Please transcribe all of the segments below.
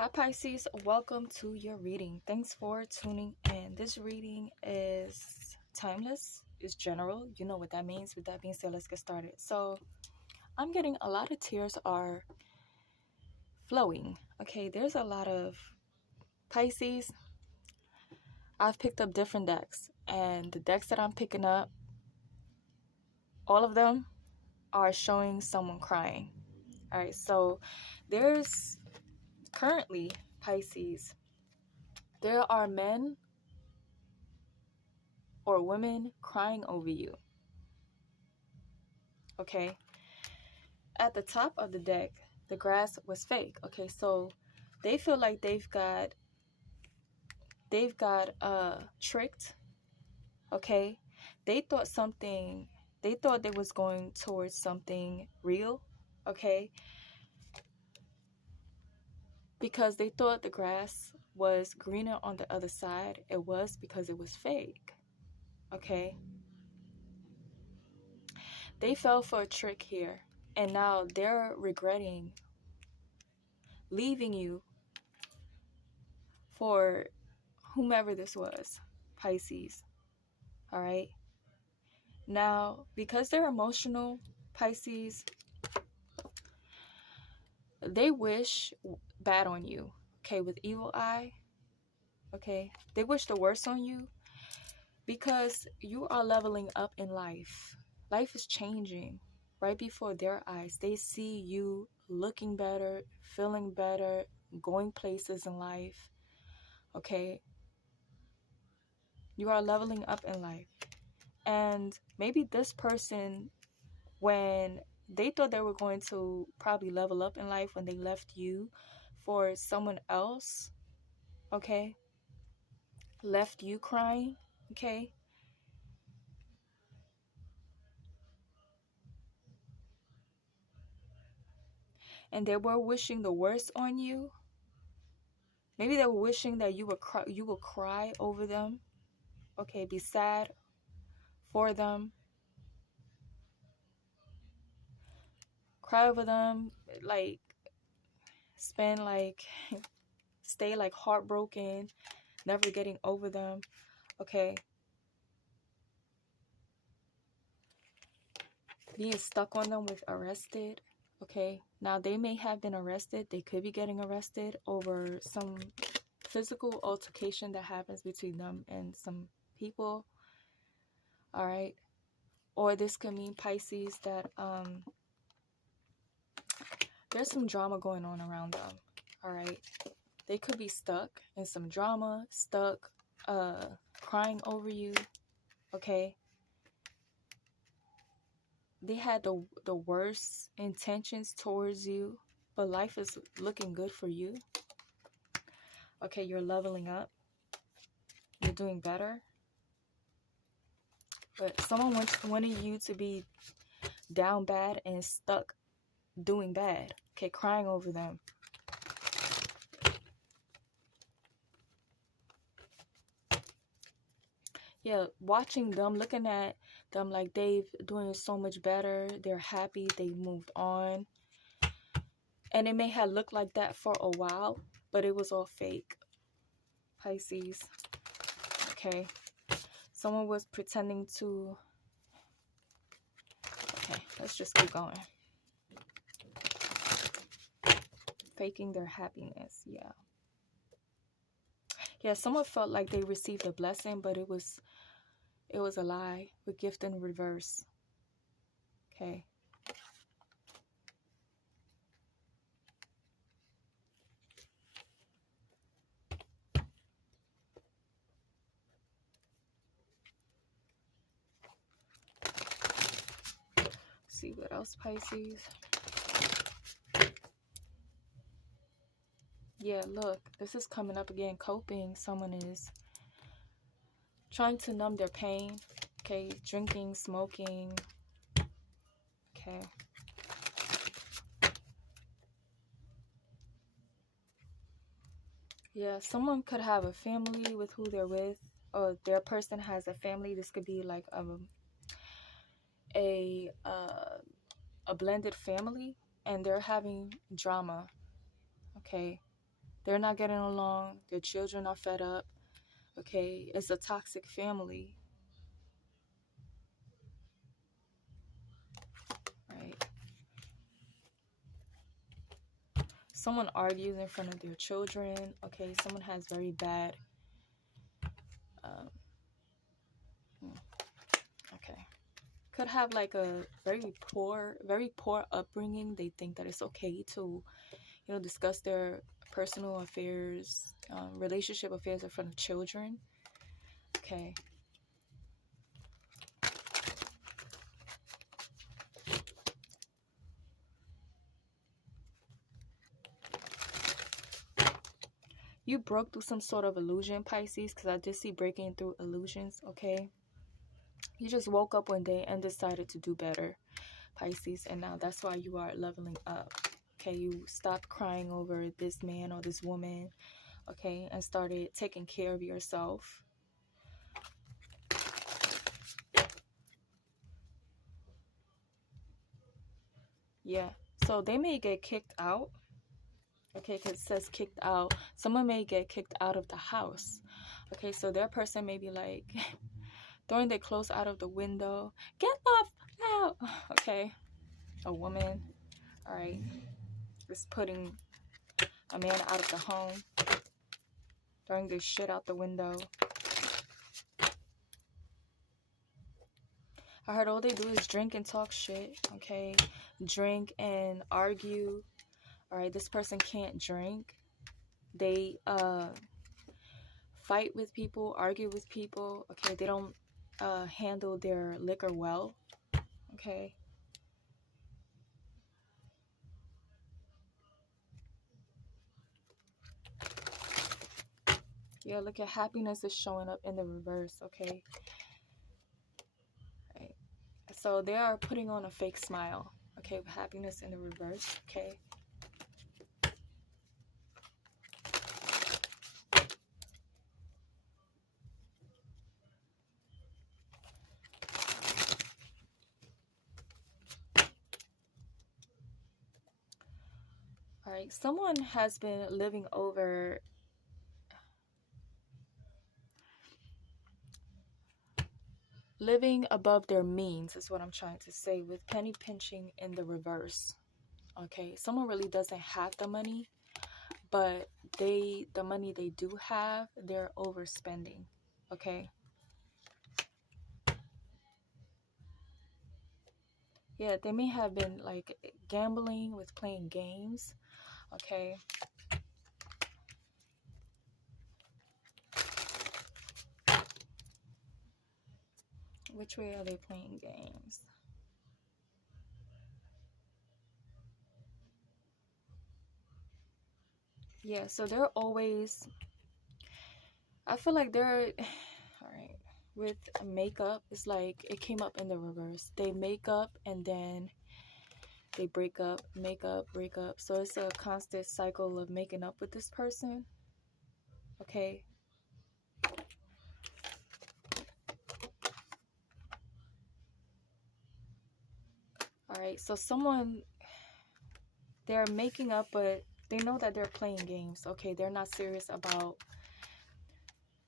Hi Pisces, welcome to your reading. Thanks for tuning in. This reading is timeless, it's general. You know what that means. With that being said, let's get started. So I'm getting a lot of tears are flowing. Okay, there's a lot of Pisces. I've picked up different decks, and the decks that I'm picking up, all of them are showing someone crying. All right, so there's currently Pisces. There are men or women crying over you. Okay, at the top of the deck, the grass was fake. Okay, so they feel like they've got tricked. Okay, they thought they was going towards something real. Okay, because they thought the grass was greener on the other side. It was because it was fake. Okay, they fell for a trick here, and now they're regretting leaving you for whomever this was, Pisces. All right, now because they're emotional, Pisces, they wish bad on you. Okay, with evil eye. Okay, they wish the worst on you because you are leveling up in life. Life is changing right before their eyes. They see you looking better, feeling better, going places in life. Okay, you are leveling up in life. And maybe this person, when they thought they were going to probably level up in life, when they left you for someone else, okay, left you crying, okay, and they were wishing the worst on you. Maybe they were wishing that you will cry over them, okay, be sad for them, cry over them, like spend like stay like heartbroken, never getting over them, okay, being stuck on them with arrested. Okay, now they may have been arrested. They could be getting arrested over some physical altercation that happens between them and some people. All right, or this could mean, Pisces, that there's some drama going on around them. All right, they could be stuck in some drama, stuck crying over you. Okay, they had the worst intentions towards you, but life is looking good for you. Okay, you're leveling up, you're doing better, but someone wanted you to be down bad and stuck doing bad. Okay, crying over them. Yeah, watching them, looking at them like they've doing so much better, they're happy, they moved on, and it may have looked like that for a while, but it was all fake, Pisces. Okay, someone was pretending to, okay, let's just keep going. Faking their happiness. Yeah, someone felt like they received a blessing, but it was a lie, with gift in reverse. Okay, see what else, Pisces. Yeah, look, this is coming up again. Coping. Someone is trying to numb their pain. Okay, drinking, smoking. Okay, yeah, someone could have a family with who they're with, or their person has a family. This could be like a blended family, and they're having drama. Okay, They're not getting along. Their children are fed up. Okay, it's a toxic family. Right? Someone argues in front of their children. Okay, someone has very bad. Um, okay, could have like a very poor upbringing. They think that it's okay to, discuss their personal affairs, relationship affairs in front of children. Okay. You broke through some sort of illusion, Pisces, because I did see breaking through illusions, okay? You just woke up one day and decided to do better, Pisces, and now that's why you are leveling up. Okay, you stopped crying over this man or this woman, okay, and started taking care of yourself. Yeah, so they may get kicked out, okay, because it says kicked out. Someone may get kicked out of the house, okay, so their person may be like throwing their clothes out of the window. Get off out, okay, a woman, all right, is putting a man out of the home, throwing their shit out the window. I heard all they do is drink and talk shit, okay? Drink and argue. All right, this person can't drink. They fight with people, argue with people, okay? They don't handle their liquor well, okay? Yeah, look at happiness is showing up in the reverse, okay? Right. So they are putting on a fake smile, okay? With happiness in the reverse, okay? All right, someone has been living above their means is what I'm trying to say, with penny pinching in the reverse. Okay, someone really doesn't have the money, but the money they do have, they're overspending. Okay. Yeah, they may have been like gambling with playing games. Okay. Which way are they playing games? Yeah, so they're always, I feel like they're, all right, with makeup, it's like it came up in the reverse. They make up and then they break up, make up, break up. So it's a constant cycle of making up with this person. Okay. All right, so they're making up, but they know that they're playing games. Okay, they're not serious about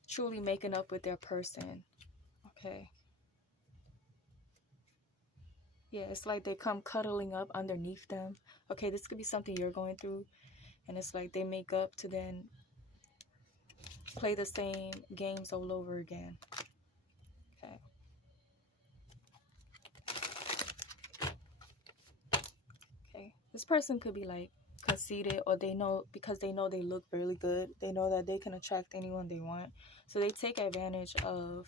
truly making up with their person. Okay. Yeah, it's like they come cuddling up underneath them. Okay, this could be something you're going through, and it's like they make up to then play the same games all over again. Okay. Okay. This person could be like conceited, or they know, because they know they look really good, they know that they can attract anyone they want, so they take advantage of,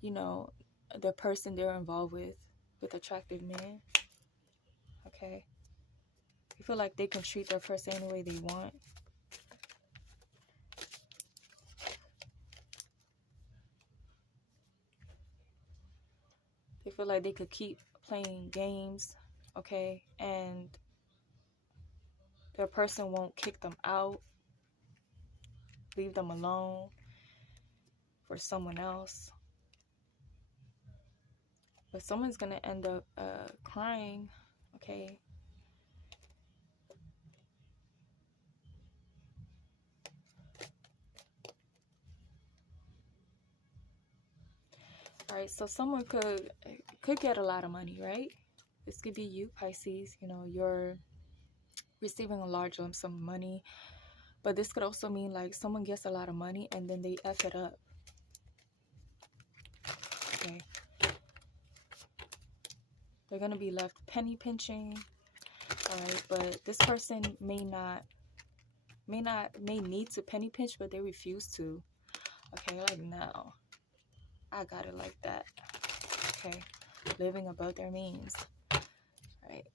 the person they're involved with attractive men. Okay. They feel like they can treat their person any way they want. They feel like they could keep playing games, okay, and their person won't kick them out, leave them alone for someone else. But someone's going to end up crying, okay? All right, so someone could get a lot of money, right? This could be you, Pisces. You know, you're receiving a large lump sum of money, but this could also mean like someone gets a lot of money and then they F it up. Okay. They're going to be left penny pinching. All right, but this person may need to penny pinch, but they refuse to. Okay, like, no, I got it like that. Okay, living above their means. All right.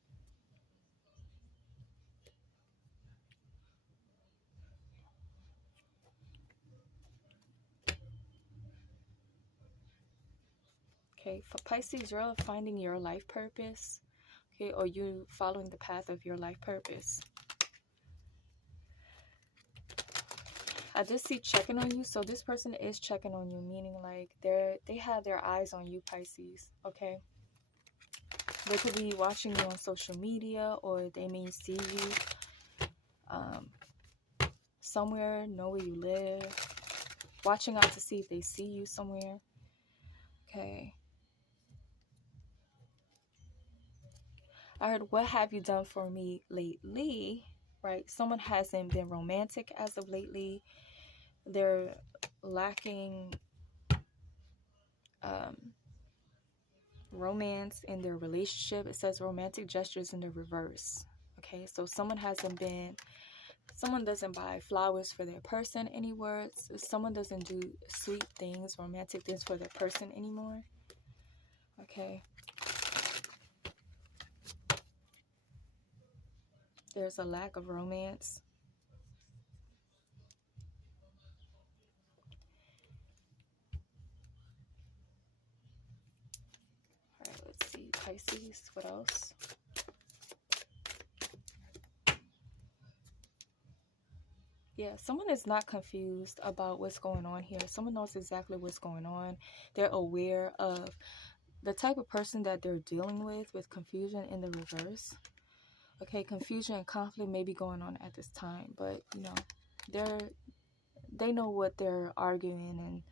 Okay, for Pisces, you're finding your life purpose. Okay, or you following the path of your life purpose. I just see checking on you, so this person is checking on you, meaning like they have their eyes on you, Pisces. Okay, they could be watching you on social media, or they may see you somewhere, know where you live, watching out to see if they see you somewhere. Okay, I heard, what have you done for me lately? Right, someone hasn't been romantic as of lately. They're lacking romance in their relationship. It says romantic gestures in the reverse. Okay, so someone doesn't buy flowers for their person anymore. Someone doesn't do sweet things, romantic things for their person anymore. Okay, there's a lack of romance. All right, let's see, Pisces, what else? Yeah, someone is not confused about what's going on here. Someone knows exactly what's going on. They're aware of the type of person that they're dealing with confusion in the reverse. Okay, confusion and conflict may be going on at this time, but you know, they know what they're arguing and,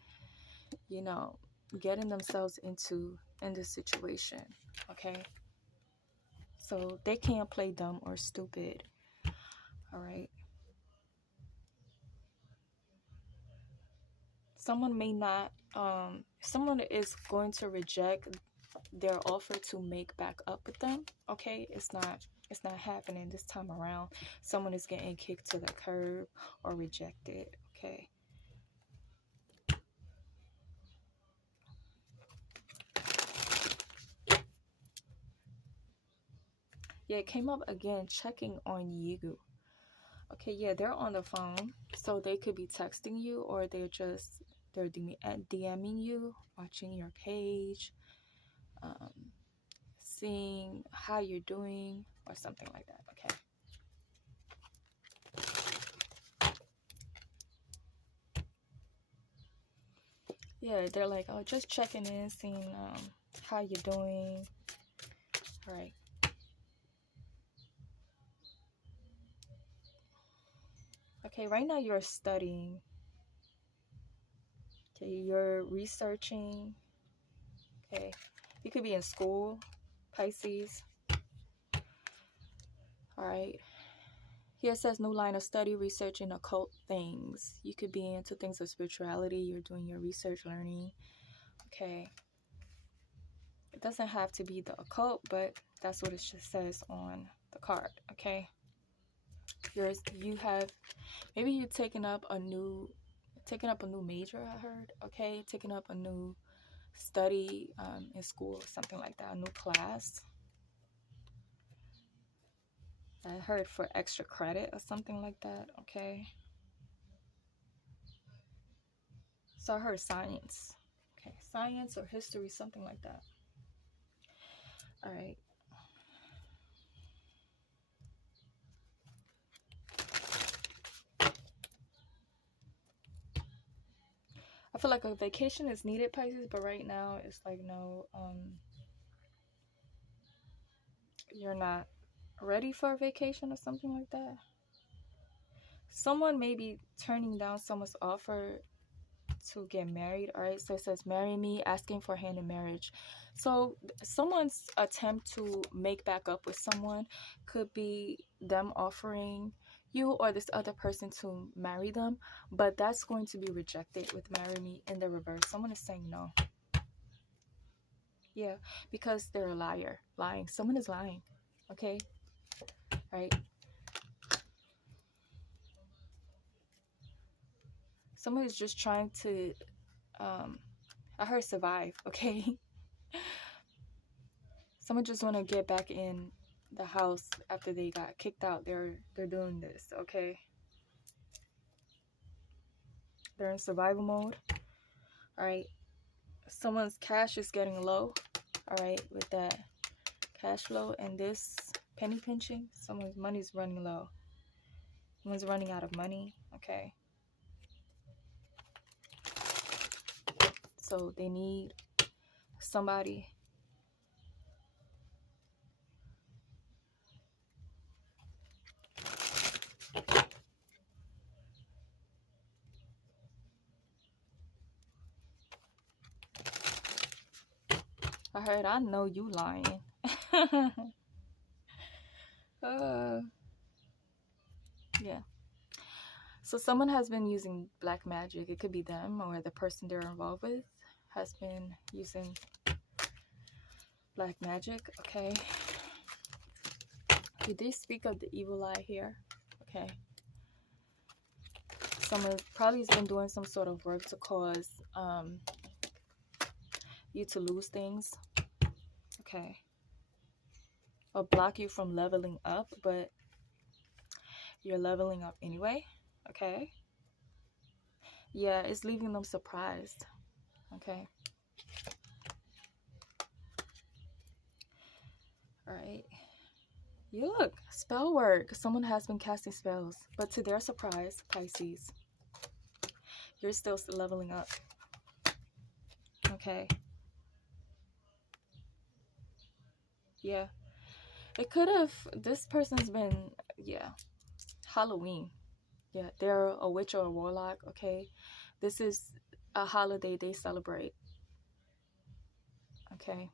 you know, getting themselves into in this situation. Okay, so they can't play dumb or stupid. All right, someone may not someone is going to reject their offer to make back up with them. Okay, it's not happening this time around. Someone is getting kicked to the curb or rejected. Okay, yeah, it came up again, checking on you. Okay, yeah, they're on the phone, so they could be texting you, or they're DMing you, watching your page, seeing how you're doing, or something like that. Okay. Yeah, they're like, oh, just checking in, seeing how you're doing. All right. Okay, right now you're studying. Okay, you're researching. Okay, you could be in school, Pisces. All right. Here it says new line of study, researching occult things. You could be into things of spirituality. You're doing your research, learning. Okay. It doesn't have to be the occult, but that's what it just says on the card. Okay. You have, maybe you're taking up a new major, I heard. Okay, taking up a new study in school or something like that, a new class. I heard for extra credit or something like that. Okay, so I heard science. Okay, science or history, something like that. All right. I feel like a vacation is needed, Pisces, but right now it's like, no, you're not ready for a vacation or something like that. Someone may be turning down someone's offer to get married. All right, so it says marry me, asking for hand in marriage. So someone's attempt to make back up with someone could be them offering you or this other person to marry them, but that's going to be rejected with marry me in the reverse. Someone is saying no. Yeah, because they're a liar. Lying. Someone is lying. Okay? Right? Someone is just trying to I heard survive, okay? Someone just want to get back in the house after they got kicked out. They're doing this, okay? They're in survival mode. All right. Someone's cash is getting low. All right, with that cash flow and this penny pinching, someone's money's running low. Someone's running out of money, okay? So they need somebody. I heard, I know you lying. Yeah. So someone has been using black magic. It could be them or the person they're involved with has been using black magic, okay? Did they speak of the evil eye here? Okay. Someone probably has been doing some sort of work to cause you to lose things, okay? Or block you from leveling up, but you're leveling up anyway, okay? Yeah, it's leaving them surprised, okay? All right. You look, spell work. Someone has been casting spells, but to their surprise, Pisces, you're still leveling up, okay? Yeah. It could have, this person's been, yeah, Halloween. Yeah, they're a witch or a warlock, okay? This is a holiday they celebrate, okay?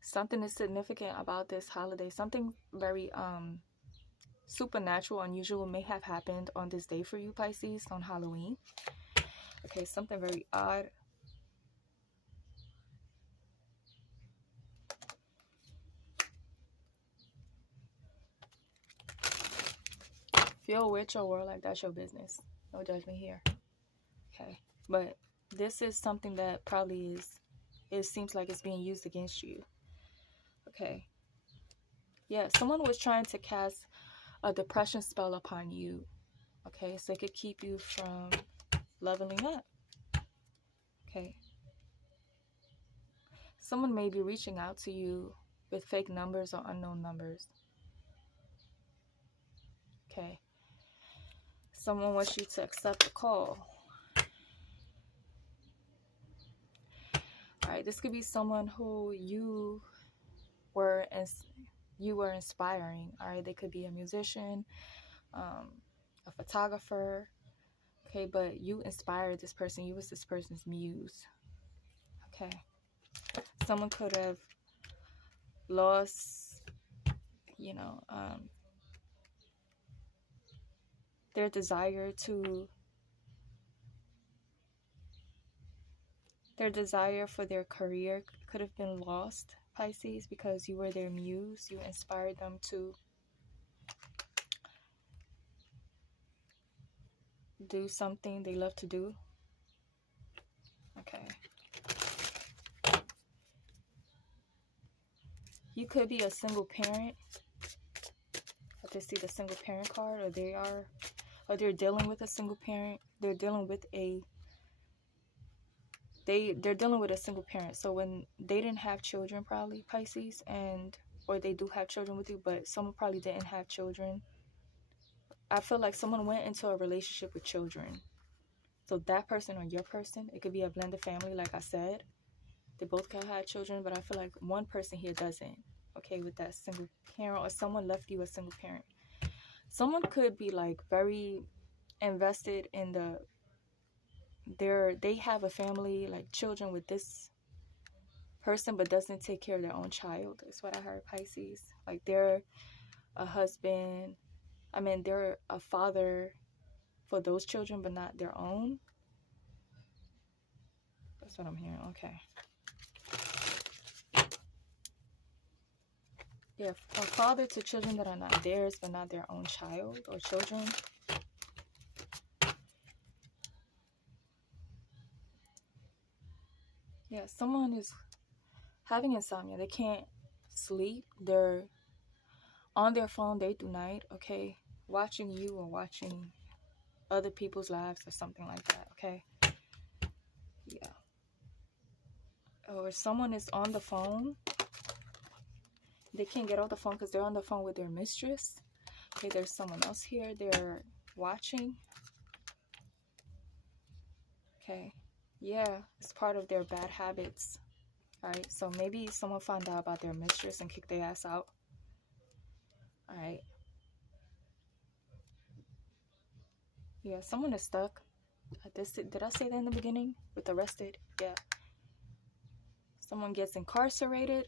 Something is significant about this holiday. Something very supernatural, unusual may have happened on this day for you, Pisces, on Halloween. Okay, something very odd. If you're a witch or warlock, that's your business. No judgment here. Okay, but this is something that probably is, it seems like it's being used against you. Okay. Yeah, someone was trying to cast a depression spell upon you. Okay, so it could keep you from leveling up. Okay. Someone may be reaching out to you with fake numbers or unknown numbers. Okay. Someone wants you to accept the call. Alright, this could be someone who you were inspiring. Alright, they could be a musician, a photographer. Okay, but you inspired this person. You was this person's muse. Okay. Someone could have lost, you know, their desire for their career could have been lost, Pisces, because you were their muse. You inspired them to do something they love to do. Okay. You could be a single parent. I just see the single parent card, or they're dealing with a single parent. They're dealing with they're dealing with a single parent. So when they didn't have children, probably, Pisces, or they do have children with you, but someone probably didn't have children. I feel like someone went into a relationship with children. So that person or your person, it could be a blended family, like I said. They both can have children, but I feel like one person here doesn't. Okay, with that single parent, or someone left you a single parent. Someone could be like very invested in they have a family, like children with this person, but doesn't take care of their own child, is what I heard, Pisces. Like they're a husband, I mean they're a father for those children but not their own. That's what I'm hearing. Okay. Yeah, a father to children that are not theirs but not their own child or children. Yeah, someone is having insomnia. They can't sleep. They're on their phone day through night, okay? Watching you or watching other people's lives or something like that, okay? Yeah. Or someone is on the phone. They can't get off the phone because they're on the phone with their mistress. Okay, there's someone else here. They're watching. Okay. Yeah, it's part of their bad habits. Alright, so maybe someone found out about their mistress and kicked their ass out. Alright. Yeah, someone is stuck. Did I say that in the beginning? With arrested? Yeah. Someone gets incarcerated,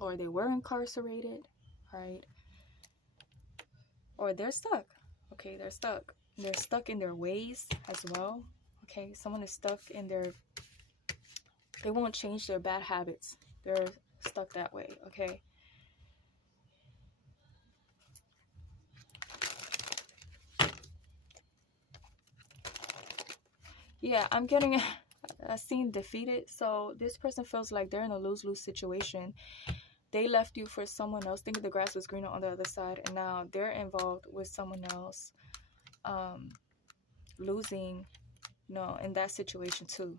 or they were incarcerated, right? Or they're stuck. Okay, they're stuck. They're stuck in their ways as well. Okay, someone is stuck in their... They won't change their bad habits. They're stuck that way, okay? Yeah, I'm getting a scene defeated. So this person feels like they're in a lose-lose situation. They left you for someone else, thinking the grass was greener on the other side, and now they're involved with someone else, losing, in that situation too.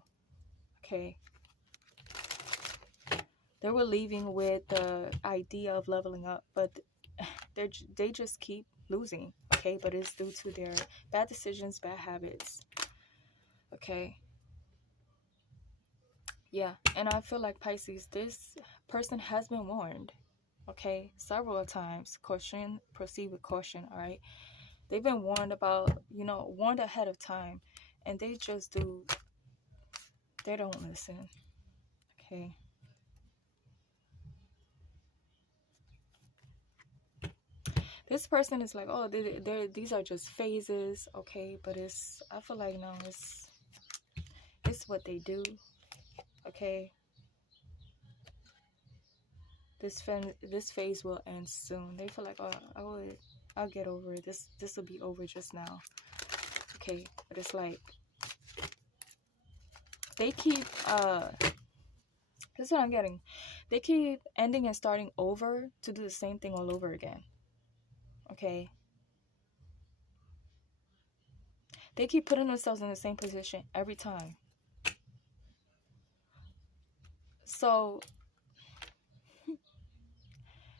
Okay. They were leaving with the idea of leveling up, but they just keep losing. Okay, but it's due to their bad decisions, bad habits. Okay. Yeah, and I feel like Pisces, this person has been warned. Okay, several times. Caution, proceed with caution. All right, they've been warned about, warned ahead of time, and they just they don't listen. Okay. This person is like, oh, these are just phases, okay, but I feel like, no, it's what they do, okay. This phase will end soon. They feel like, oh, I'll get over it. This will be over just now, okay. But it's like they keep this is what I'm getting. They keep ending and starting over to do the same thing all over again, okay. They keep putting themselves in the same position every time. So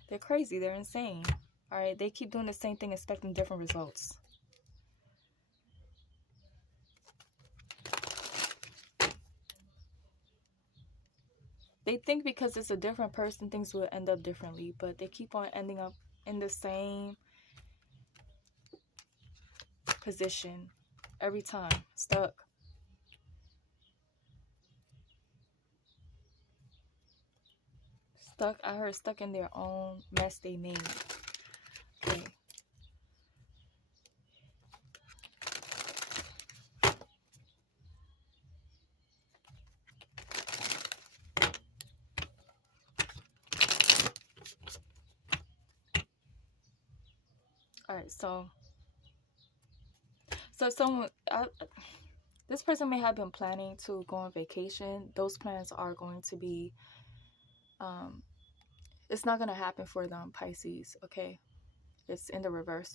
they're crazy. They're insane. All right. They keep doing the same thing, expecting different results. They think because it's a different person, things will end up differently. But they keep on ending up in the same position every time. Stuck. Stuck. I heard stuck in their own mess they made. Okay. All right. So someone... this person may have been planning to go on vacation. Those plans are going to be... it's not going to happen for them, Pisces, okay? It's in the reverse.